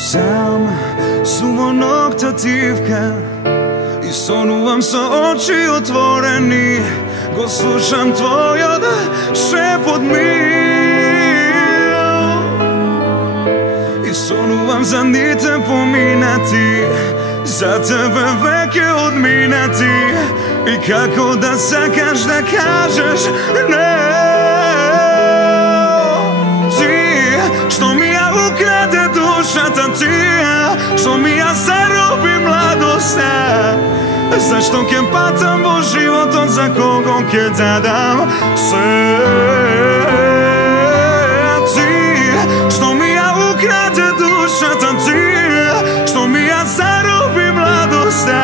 Сам сум во ноктативка и сонувам со очи отворени. Го слушам твојот шепот ми и сонувам за дните поминати, за тебе веќе одминати. И како да сакаш да кажеш не, ти што ми ја украде душата, ти што ми ја зароби младоста. Зашто ќе патам во животот, за кого ќе дадам се? Ти што ми ја украде душата, ти што ми ја зароби младоста.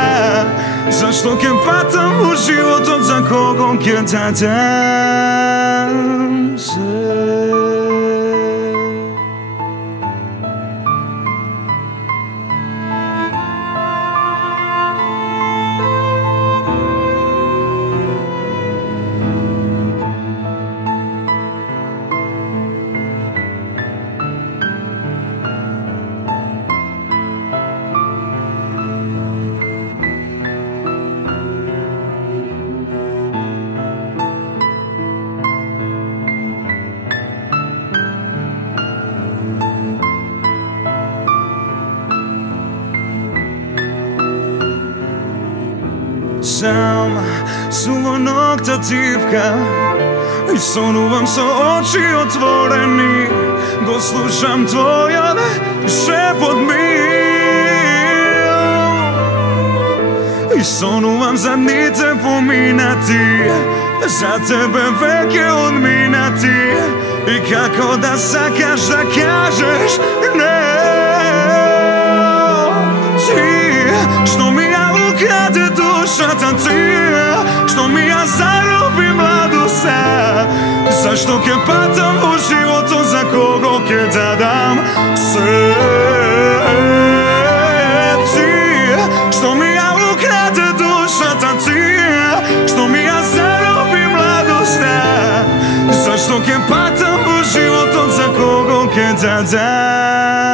Зашто ќе патам во животот, за кого ќе дадам се? Сам сум во ноктативка и сонувам со очи отворени. Го слушам твојот шепот ми и сонувам за дните поминати, за тебе веќе одминати. И како да сакаш да кажеш не, ти што ми ја украде душата, ти што ми ја зароби младоста. Зашто ќе патам во животот, за кого ќе дадам се? Ти што ми ја украде душата, ти што ми ја зароби младоста. Зашто ќе патам во животот, за кого ќе дадам